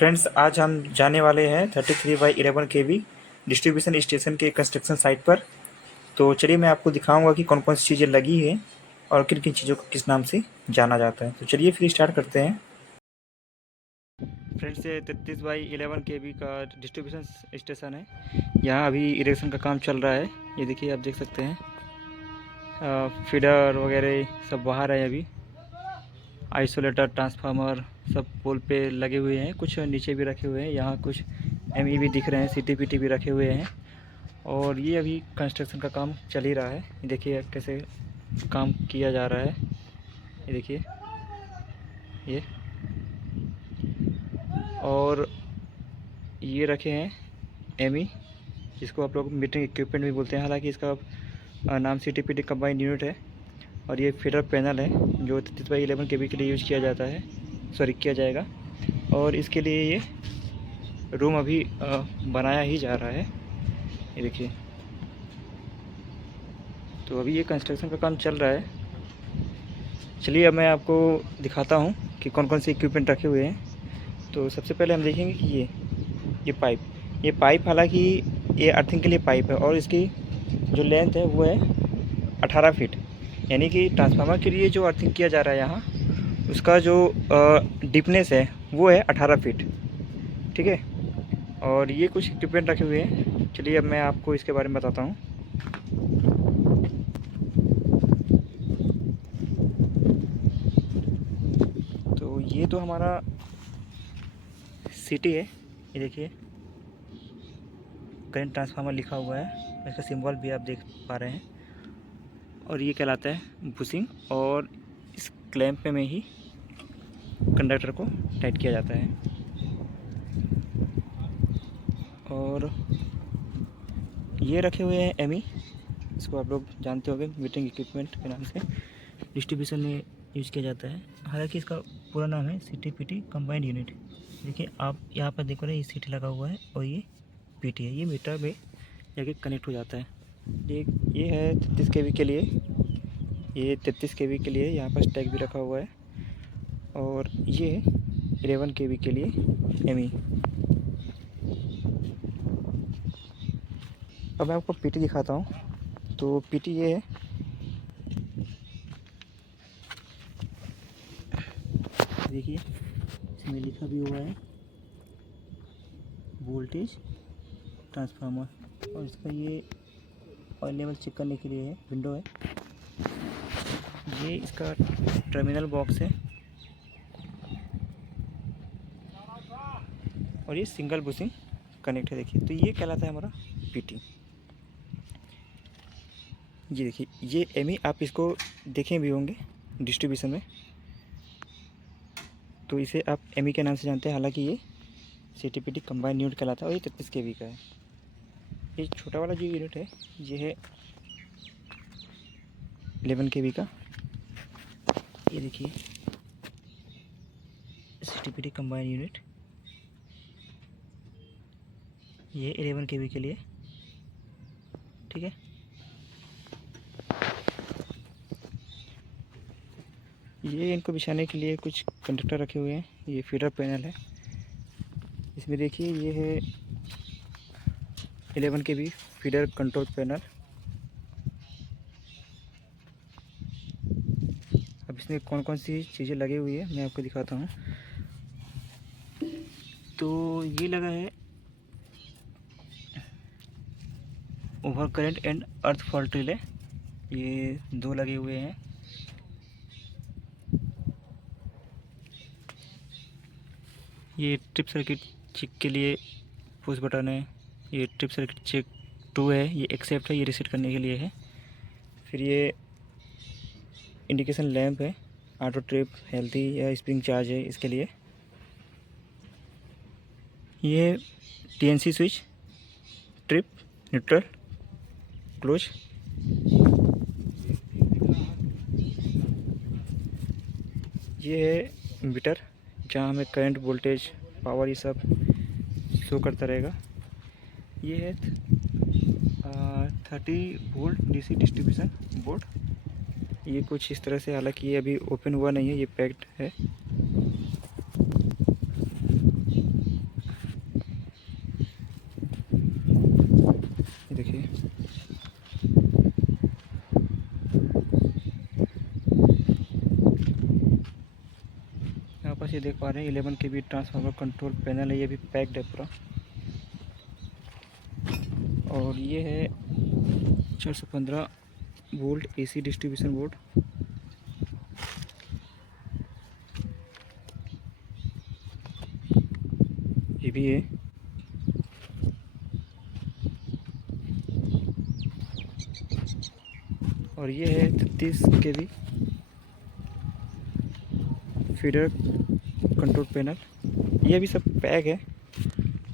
Friends, आज हम जाने वाले हैं 33/11 kV डिस्ट्रीब्यूशन स्टेशन के कंस्ट्रक्शन साइट पर। तो चलिए मैं आपको दिखाऊंगा कि कौन कौन सी चीज़ें लगी हैं और किन किन चीज़ों को किस नाम से जाना जाता है। तो चलिए फिर स्टार्ट करते हैं। फ्रेंड्स, ये 33/11 kV का डिस्ट्रीब्यूशन स्टेशन है। यहाँ अभी इरेक्शन का काम चल रहा है। ये देखिए, आप देख सकते हैं फीडर वगैरह सब बाहर है। अभी आइसोलेटर, ट्रांसफार्मर सब पोल पे लगे हुए हैं, कुछ नीचे भी रखे हुए हैं। यहाँ कुछ एमई भी दिख रहे हैं, सीटीपीटी भी रखे हुए हैं। और ये अभी कंस्ट्रक्शन का काम चल ही रहा है। ये देखिए कैसे काम किया जा रहा है। ये देखिए ये, और ये रखे हैं एमई, जिसको आप लोग मीटरिंग इक्विपमेंट भी बोलते हैं। हालांकि इसका नाम सीटीपीटी कंबाइंड यूनिट है। और ये फीडर पैनल है जो 33/11 kV के लिए यूज़ किया जाता है, किया जाएगा। और इसके लिए ये रूम अभी बनाया ही जा रहा है। ये देखिए, तो अभी ये कंस्ट्रक्शन का काम चल रहा है। चलिए अब मैं आपको दिखाता हूँ कि कौन कौन से इक्विपमेंट रखे हुए हैं। तो सबसे पहले हम देखेंगे कि ये पाइप हालांकि ये अर्थिंग के लिए पाइप है, और इसकी जो लेंथ है वो है 18 फीट। यानी कि ट्रांसफार्मर के लिए जो अर्थिंग किया जा रहा है यहाँ, उसका जो डीपनेस है वो है 18 फीट। ठीक है। और ये कुछ इक्विपमेंट रखे हुए हैं। चलिए अब मैं आपको इसके बारे में बताता हूँ। तो ये तो हमारा सिटी है। ये देखिए, करंट ट्रांसफार्मर लिखा हुआ है, इसका सिंबल भी आप देख पा रहे हैं। और ये कहलाता है बुशिंग, और इस क्लैंप में ही कंडक्टर को टाइट किया जाता है। और ये रखे हुए हैं एमई, इसको आप लोग जानते होंगे, मीटरिंग इक्विपमेंट के नाम से डिस्ट्रीब्यूशन में यूज़ किया जाता है। हालांकि इसका पूरा नाम है सीटीपीटी कंबाइंड यूनिट। देखिए, आप यहाँ पर देख रहे हैं, ये सीटी लगा हुआ है और ये पीटी है। ये मीटर में जाके कनेक्ट हो जाता है। ये है 33 kV के लिए, ये 33 kV के लिए यहाँ पर स्टैक भी रखा हुआ है। और ये 11 kV के लिए एमई। अब मैं आपको पीटी दिखाता हूँ। तो पीटी ये है, देखिए इसमें लिखा भी हुआ है वोल्टेज ट्रांसफार्मर। और इसका ये ऑयल लेवल चेक करने के लिए है, विंडो है। ये इसका टर्मिनल बॉक्स है, और ये सिंगल बुशिंग कनेक्ट है। देखिए, तो ये कहलाता है हमारा पीटी। ये देखिए, ये एमई, आप इसको देखें भी होंगे डिस्ट्रीब्यूशन में, तो इसे आप एमई के नाम से जानते हैं। हालांकि ये सीटीपीटी कंबाइंड यूनिट कहलाता है, और ये 33 kV का है। ये छोटा वाला जो यूनिट है, ये है 11 kV का। ये देखिए सीटीपीटी कंबाइंड यूनिट, ये 11 kV के लिए। ठीक है। ये इनको बिछाने के लिए कुछ कंडक्टर रखे हुए हैं। ये फीडर पैनल है। इसमें देखिए, ये है 11 kV फीडर कंट्रोल पैनल। अब इसमें कौन कौन सी चीज़ें लगी हुई है मैं आपको दिखाता हूँ। तो ये लगा है over current and earth fault relay, ये दो लगे हुए हैं। ये ट्रिप सर्किट चेक के लिए पुश बटन है। ये ट्रिप सर्किट चेक 2 है, ये एक्सेप्ट है, ये रीसेट करने के लिए है। फिर ये इंडिकेशन लैंप है, ऑटो ट्रिप, हेल्थी या स्प्रिंग चार्ज है इसके लिए। ये TNC switch, trip, neutral, close. ये है मीटर, जहाँ हमें करंट, वोल्टेज, पावर ये सब शो करता रहेगा। ये है 30 वोल्ट डीसी डिस्ट्रीब्यूशन बोर्ड। ये कुछ इस तरह से, हालांकि ये अभी ओपन हुआ नहीं है, ये पैक्ड है। ये देख पा रहे हैं 11 kV ट्रांसफार्मर कंट्रोल पैनल है, ये भी पैक्ड है पूरा। और ये है 415 वोल्ट AC डिस्ट्रीब्यूशन बोर्ड। ये भी है। और ये है 33 kV फीडर कंट्रोल पैनल। ये भी सब पैक है,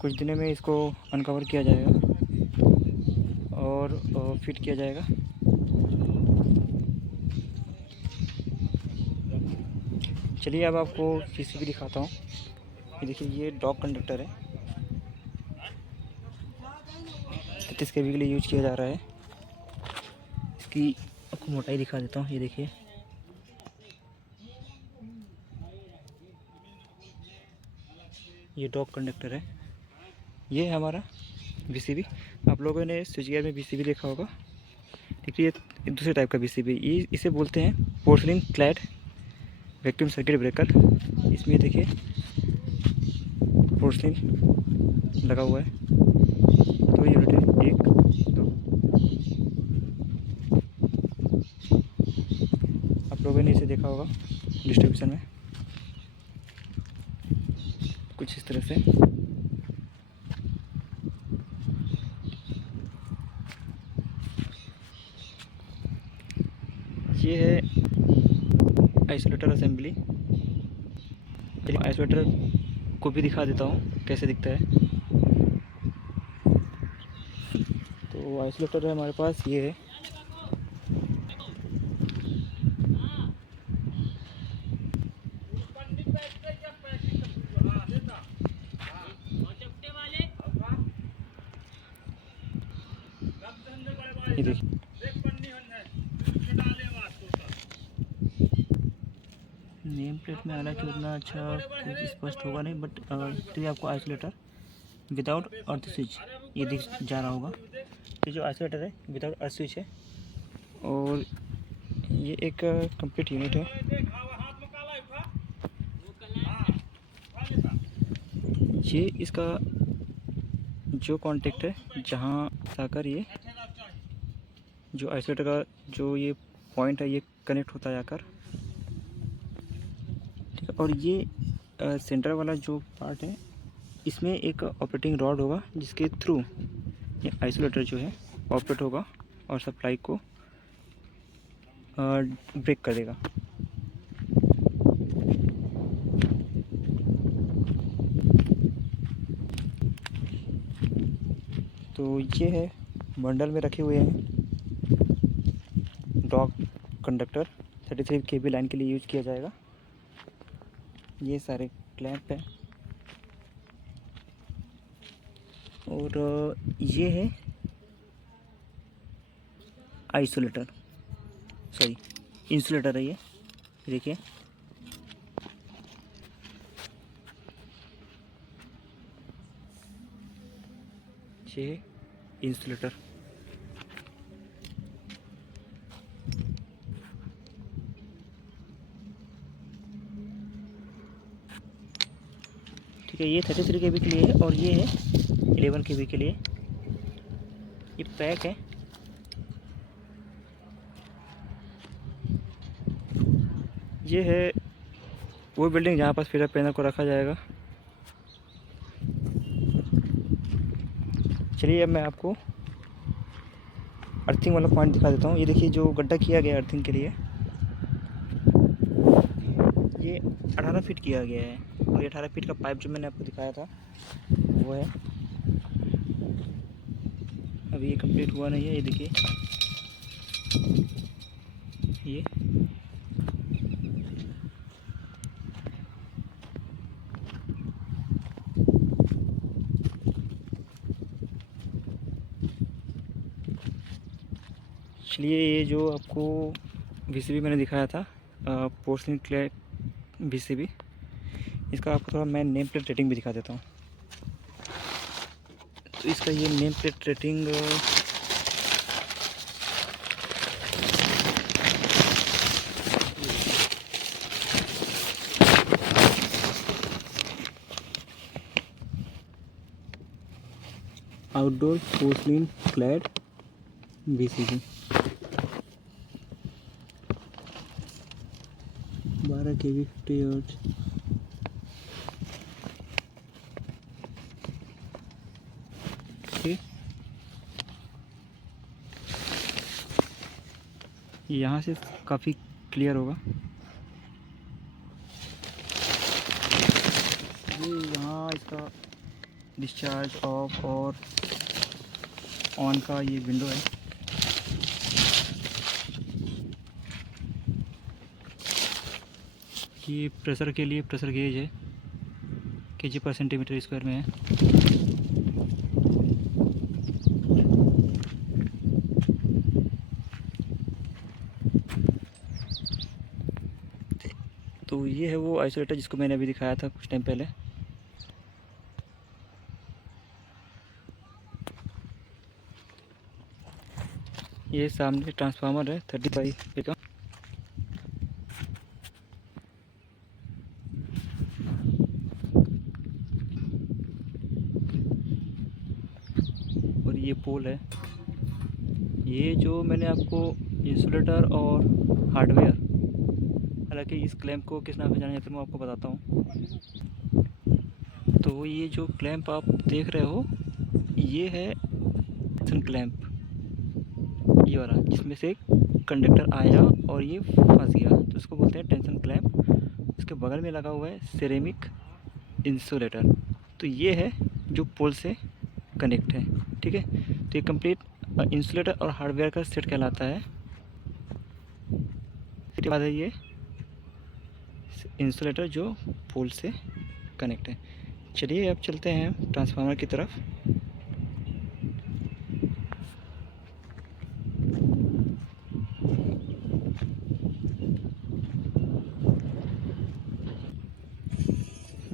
कुछ दिनों में इसको अनकवर किया जाएगा और फिट किया जाएगा। चलिए अब आपको PCB दिखाता हूँ। ये देखिए, ये डॉग कंडक्टर है, 33 kV के लिए यूज किया जा रहा है। इसकी आपको मोटाई दिखा देता हूँ। ये देखिए, ये डॉग कंडक्टर है। ये है हमारा BCB। आप लोगों ने स्विच गियर में BCB देखा होगा, देखिए ये दूसरे टाइप का BCB। ये इसे बोलते हैं porcelain clad vacuum circuit breaker. इसमें देखिए पोर्सलिन लगा हुआ है, 2 यूनिट है, 1 2। आप लोगों ने इसे देखा होगा डिस्ट्रीब्यूशन में कुछ इस तरह से। ये है आइसोलेटर असेंबली। चलिए आइसोलेटर को भी दिखा देता हूँ कैसे दिखता है। तो आइसोलेटर है हमारे पास, ये है। ये देखिए, नेम प्लेट में हालांकि उतना अच्छा कुछ स्पष्ट होगा नहीं, बट फिर आपको आइसोलेटर विदाउट अर्थ स्विच ये दिख जा रहा होगा। ये जो आइसोलेटर है विदाउट अर्थ स्विच है, और ये एक कंप्लीट यूनिट है। ये इसका जो कॉन्टेक्ट है, जहाँ जाकर ये जो आइसोलेटर का जो ये पॉइंट है, ये कनेक्ट होता है आकर, ठीक है। और ये सेंटर वाला जो पार्ट है, इसमें एक ऑपरेटिंग रॉड होगा जिसके थ्रू ये आइसोलेटर जो है ऑपरेट होगा और सप्लाई को ब्रेक कर देगा। तो ये है बंडल में रखे हुए हैं डॉग कंडक्टर, 33 kV लाइन के लिए यूज किया जाएगा। ये सारे क्लैंप है, और ये है आइसोलेटर, सॉरी इंसुलेटर है ये। देखिए, ये इंसुलेटर। ठीक है, ये 33 kV के लिए है, और ये है 11 kV के लिए। ये पैक है। ये है वो बिल्डिंग जहाँ पर फीडर पैनल को रखा जाएगा। चलिए अब मैं आपको अर्थिंग वाला पॉइंट दिखा देता हूँ। ये देखिए, जो गड्ढा किया गया अर्थिंग के लिए, ये 18 फीट किया गया है, और ये 18 फीट का पाइप जो मैंने आपको दिखाया था वो है। अभी ये कंप्लीट हुआ नहीं है। ये देखिए, ये चलिए, ये जो आपको BCB मैंने दिखाया था पोर्सलिन क्लैड BCB, इसका आपको थोड़ा मैं नेम प्लेट रेटिंग भी दिखा देता हूँ। तो इसका ये name plate rating outdoor porcelain clad VCC 12 kV 50 hertz. यहाँ से काफ़ी क्लियर होगा। ये यहाँ इसका डिस्चार्ज ऑफ और ऑन का ये विंडो है। ये प्रेशर के लिए प्रेशर गेज है, kg पर सेंटीमीटर स्क्वायर में है। तो ये है वो आइसोलेटर जिसको मैंने अभी दिखाया था कुछ टाइम पहले। ये सामने ट्रांसफार्मर है 35 का। और ये पोल है। ये जो मैंने आपको इंसुलेटर और हार्डवेयर, हालांकि इस क्लैंप को किस नाम से जाना जाता है मैं आपको बताता हूँ। तो ये जो क्लैंप आप देख रहे हो ये है टेंशन क्लैंप, ये वाला जिसमें से कंडक्टर आया और ये फंस गया तो इसको बोलते हैं टेंशन क्लैंप। उसके बगल में लगा हुआ है सिरेमिक इंसुलेटर। तो ये है जो पोल से कनेक्ट है, ठीक है। तो ये कंप्लीट इंसुलेटर और हार्डवेयर का सेट कहलाता है। फिर बाद है ये इंसुलेटर जो पोल से कनेक्ट है। चलिए अब चलते हैं ट्रांसफार्मर की तरफ।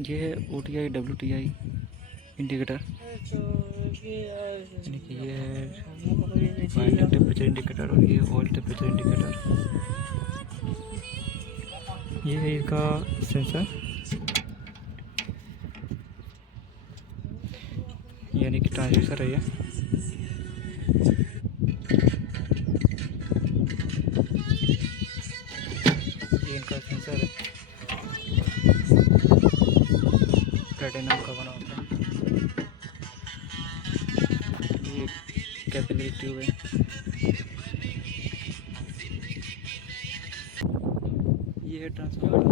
ये है OTI WTI इंडिकेटर, यानी कि ये है फाइनल टेम्परेचर इंडिकेटर और ये ऑयल टेम्परेचर इंडिकेटर। ये है इसका सेंसर, यानी कि ट्रांसड्यूसर है ये। इनका सेंसर है, प्लेटिनम का बना होता है। ये कैपिलरी ट्यूब है। ये है ट्रांसफार्मर।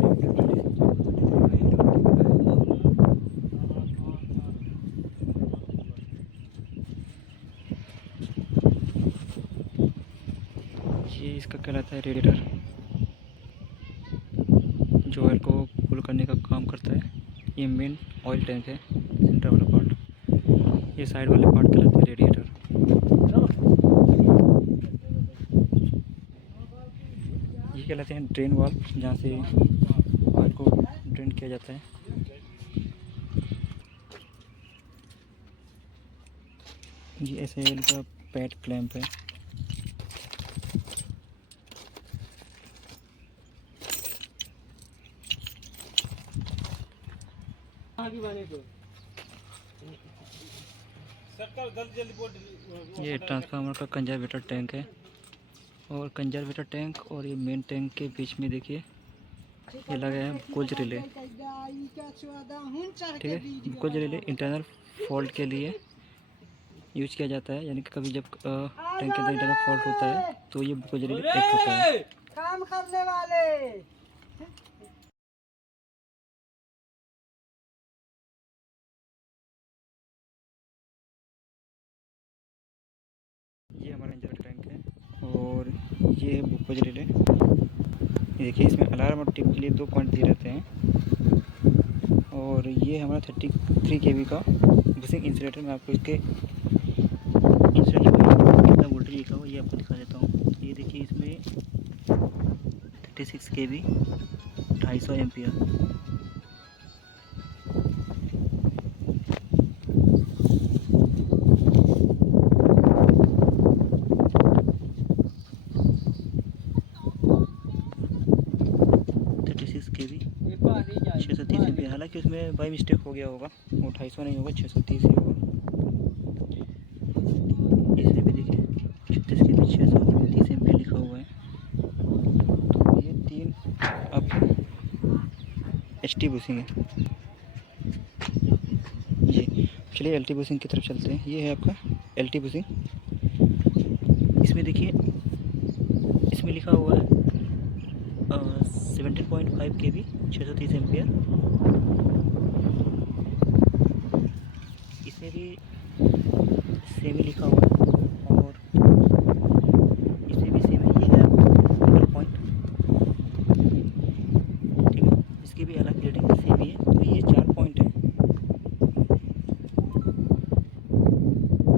ये इसका कहलाता है रेडिएटर, जो ऑयल को कूल करने का काम करता है। ये मेन ऑयल टैंक है, सेंटर वाला पार्ट। ये साइड वाले पार्ट कहलाते हैं रेडिएटर। ये कहलाते हैं ड्रेन वाल्व, जहाँ से ऑयल को ड्रेन किया जाता है। ये SAL का पैड क्लैंप है। ये ट्रांसफार्मर का कंजर्वेटर टैंक है, और कंजर्वेटर टैंक और ये मेन टैंक के बीच में देखिए ये लगा है बुकोज रिले, ठीक है। बुकोज रिले इंटरनल फॉल्ट के लिए यूज किया जाता है, यानी कि कभी जब टैंक के अंदर इंटरनल फॉल्ट होता है तो ये बुकोज रिले एक्ट होता है। काम करने वाले ये हमारा इंजन टैंक है, और ये है बुकोज रिले। देखिए इसमें अलार्म और टिप के लिए 2 पॉइंट दिए रहते हैं। और ये हमारा 33 kV का बुशिंग इंसुलेटर। मैं आपको इसके इंसुलेटर में कितना वोल्टेज लिखा हुआ ये आपको दिखा देता हूँ। ये देखिए इसमें 36 kV 250 एम्पियर। हालांकि उसमें बाई मिस्टेक हो गया होगा, वो 250 नहीं होगा, 630 ही होगा। इसमें भी देखिए 36 के पीछे 630 एम्पियर लिखा हुआ है। तो ये 3 आपको HT बूसिंग है। ये चलिए LT बूसिंग की तरफ चलते हैं। ये है आपका LT बूसिंग। इसमें देखिए इसमें लिखा हुआ है 17.5 kV 630 एम्पियर। इसमें भी सेम ही लिखा हुआ है और इसमें भी सेम है। ये है आपका पॉइंट, ठीक है। इसकी भी अलग रेटिंग सेम ही है। तो ये 4 पॉइंट है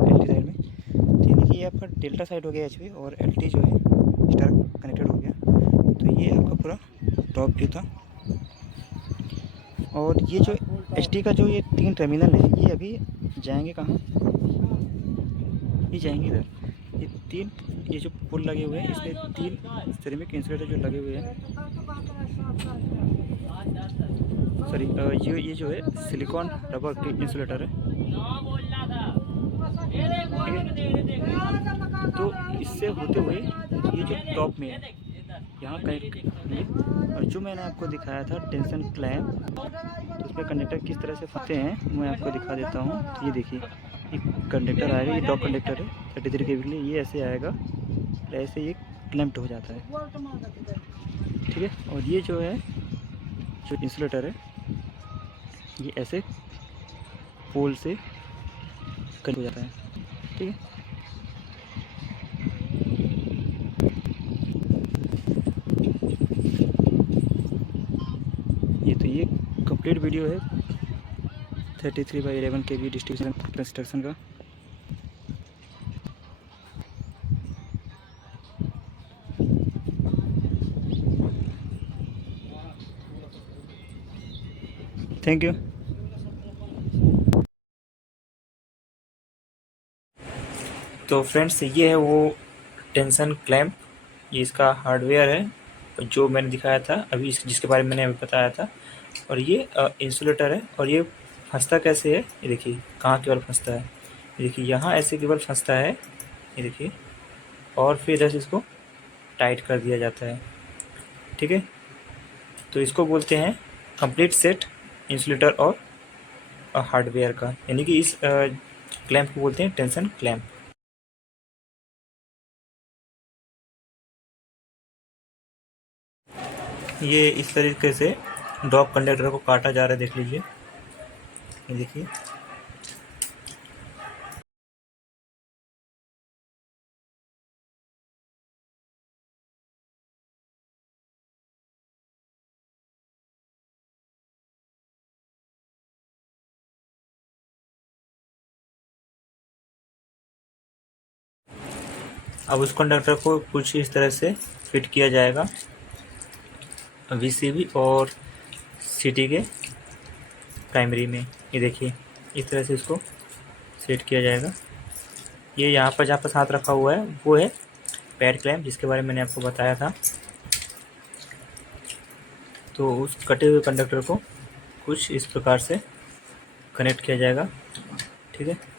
LT साइड में। तो यानी कि ये आपका डेल्टा साइड हो गया HP और LT जो है स्टार कनेक्टेड हो गया। तो ये आपका पूरा टॉप व्यू था। और ये जो HT का जो ये 3 टर्मिनल है, ये अभी जाएंगे कहाँ? ये जाएंगे इधर। ये 3 ये जो पुल लगे हुए हैं, इसमें 3 सिरेमिक इंसुलेटर जो लगे हुए हैं, सॉरी ये जो है सिलिकॉन रबर के इंसुलेटर है, ठीक है। तो इससे होते हुए ये जो टॉप में है यहाँ कनेक्ट करेंगे। और जो मैंने आपको दिखाया था टेंशन क्लैम्प, तो उसमें कंडक्टर किस तरह से फंसते हैं मैं आपको दिखा देता हूँ। तो ये देखिए एक कंडक्टर आएगा, ये टॉप कंडक्टर है 33 के लिए। ये ऐसे आएगा, ऐसे ये क्लैम्प्ड हो जाता है, ठीक है। और ये जो है जो इंसुलेटर है, ये ऐसे पोल से कनेक्ट हो जाता है, ठीक है। ये कंप्लीट वीडियो है 33/11 kV डिस्ट्रीब्यूशन कंस्ट्रक्शन का। Thank you. तो फ्रेंड्स ये है वो टेंशन क्लैम्प, ये इसका हार्डवेयर है जो मैंने दिखाया था अभी, जिसके बारे में मैंने अभी बताया था। और ये इंसुलेटर है। और ये फंसता कैसे है, ये देखिए कहाँ केबल फंसता है। ये देखिए यहाँ ऐसे केबल फंसता है, ये देखिए। और फिर इधर से इसको टाइट कर दिया जाता है, ठीक है। तो इसको बोलते हैं कंप्लीट सेट इंसुलेटर और हार्डवेयर का, यानी कि इस क्लैम्प को बोलते हैं टेंशन क्लैम्प। ये इस तरीके से ड्रॉप कंडक्टर को काटा जा रहा है, देख लीजिए, ये देखिए। अब उस कंडक्टर को कुछ इस तरह से फिट किया जाएगा VCB और CT के प्राइमरी में, ये देखिए इस तरह से इसको सेट किया जाएगा। ये यहाँ पर जहाँ पर हाथ रखा हुआ है वो है पैड क्लैम्प, जिसके बारे में मैंने आपको बताया था। तो उस कटे हुए कंडक्टर को कुछ इस प्रकार से कनेक्ट किया जाएगा, ठीक है।